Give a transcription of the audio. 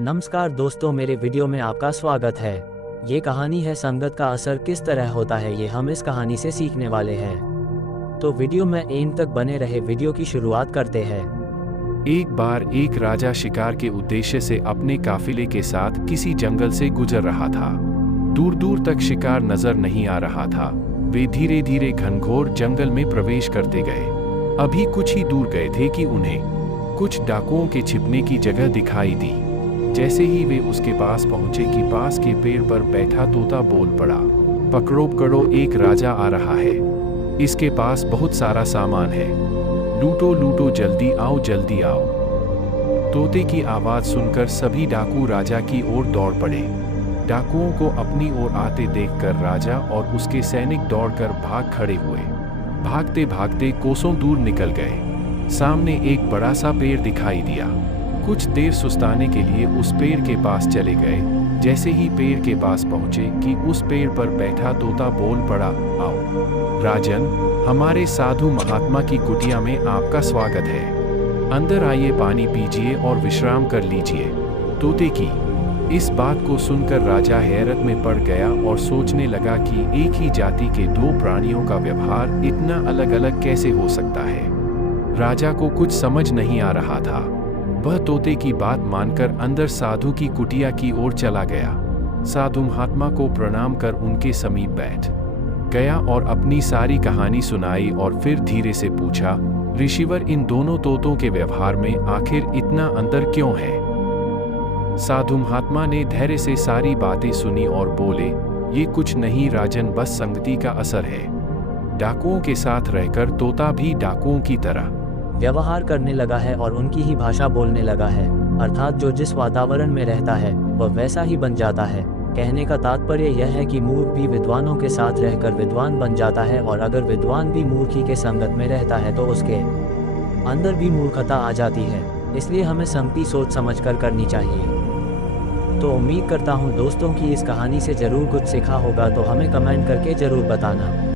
नमस्कार दोस्तों, मेरे वीडियो में आपका स्वागत है। ये कहानी है संगत का असर किस तरह होता है, ये हम इस कहानी से सीखने वाले हैं। तो वीडियो में एंड तक बने रहे। वीडियो की शुरुआत करते हैं। एक बार एक राजा शिकार के उद्देश्य से अपने काफिले के साथ किसी जंगल से गुजर रहा था। दूर दूर तक शिकार नजर नहीं आ रहा था। वे धीरे धीरे घनघोर जंगल में प्रवेश करते गए। अभी कुछ ही दूर गए थे कि उन्हें कुछ डाकुओं के छिपने की जगह दिखाई दी। जैसे ही वे उसके पास पहुंचे कि पास के पेड़ पर बैठा तोता बोल पड़ा, पकड़ो पकड़ो, एक राजा आ रहा है। इसके पास बहुत सारा सामान है। लूटो लूटो, जल्दी आओ जल्दी आओ। तोते की आवाज सुनकर सभी डाकू राजा की ओर दौड़ पड़े। डाकुओं को अपनी ओर आते देखकर राजा और उसके सैनिक दौड़कर भाग खड़े हुए। भागते भागते कोसों दूर निकल गए। सामने एक बड़ा सा पेड़ दिखाई दिया। कुछ देर सुस्ताने के लिए उस पेड़ के पास चले गए। जैसे ही पेड़ के पास पहुंचे कि उस पेड़ पर बैठा तोता बोल पड़ा, आओ राजन, हमारे साधु महात्मा की कुटिया में आपका स्वागत है। अंदर आइए, पानी पीजिए और विश्राम कर लीजिए। तोते की इस बात को सुनकर राजा हैरत में पड़ गया और सोचने लगा कि एक ही जाति के दो प्राणियों का व्यवहार इतना अलग अलग कैसे हो सकता है। राजा को कुछ समझ नहीं आ रहा था। वह तोते की बात मानकर अंदर साधु की कुटिया की ओर चला गया। साधु महात्मा को प्रणाम कर उनके समीप बैठ गया और अपनी सारी कहानी सुनाई और फिर धीरे से पूछा, ऋषिवर, इन दोनों तोतों के व्यवहार में आखिर इतना अंतर क्यों है? साधु महात्मा ने धैर्य से सारी बातें सुनी और बोले, ये कुछ नहीं राजन, बस संगति का असर है। डाकुओं के साथ रहकर तोता भी डाकुओं की तरह व्यवहार करने लगा है और उनकी ही भाषा बोलने लगा है। अर्थात जो जिस वातावरण में रहता है वह वैसा ही बन जाता है। कहने का तात्पर्य यह है कि मूर्ख भी विद्वानों के साथ रहकर विद्वान बन जाता है, और अगर विद्वान भी मूर्खी के संगत में रहता है तो उसके अंदर भी मूर्खता आ जाती है। इसलिए हमें संगति सोच समझकर करनी चाहिए। तो उम्मीद करता हूँ दोस्तों की इस कहानी से जरूर कुछ सीखा होगा, तो हमें कमेंट करके जरूर बताना।